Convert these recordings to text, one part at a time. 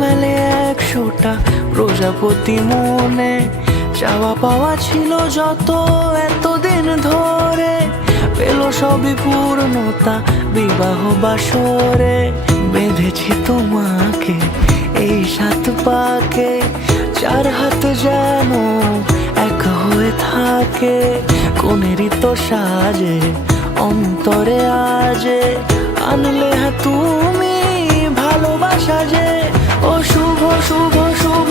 মেলে 100টা প্রজাপতি মনে, চাওয়া পাওয়া ছিল যত এতদিন ধরে, পেল সবই পূর্ণতা বিবাহ বাসরে। বেঁধেছি তোমাকে এই 7 পাকে, 4 হাত যেন এক হয়ে থাকে। কোনেরই তো সাজে অন্তরে আজে, আনলে তুমি ভালোবাসা যে। ও শুভ শুভ শুভ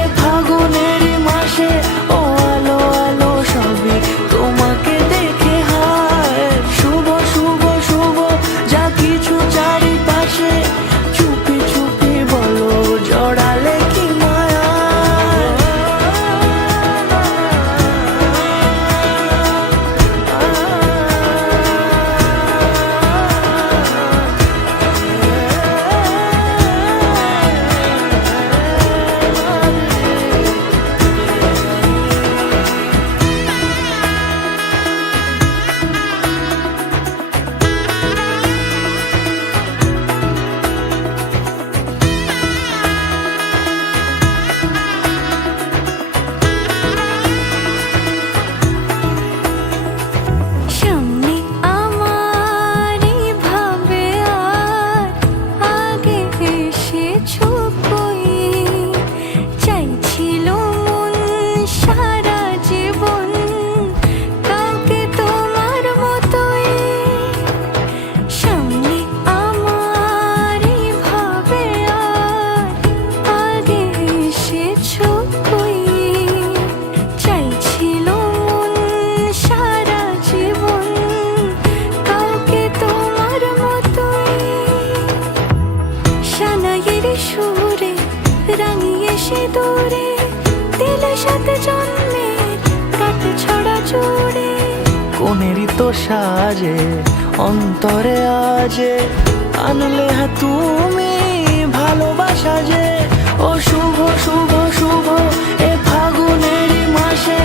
এ ফাগুনেরই মাসে, ও আলো আলো সবই তোমাকে দেখে হায়। শুভ শুভ শুভ যা কিছু চারিপাশে, চুপি চুপি বলো জড়ালে কি মায়া। সুরে রাঙিয়ে সে দূরে, দিলে 7 জন্মের কাট ছড়া জোড়ে। কোনেরই তো সাজে অন্তরে আজে, আনলে তুমি ভালোবাসা যে। ও শুভ শুভ শুভ এ ফাগুনেরই মাসে,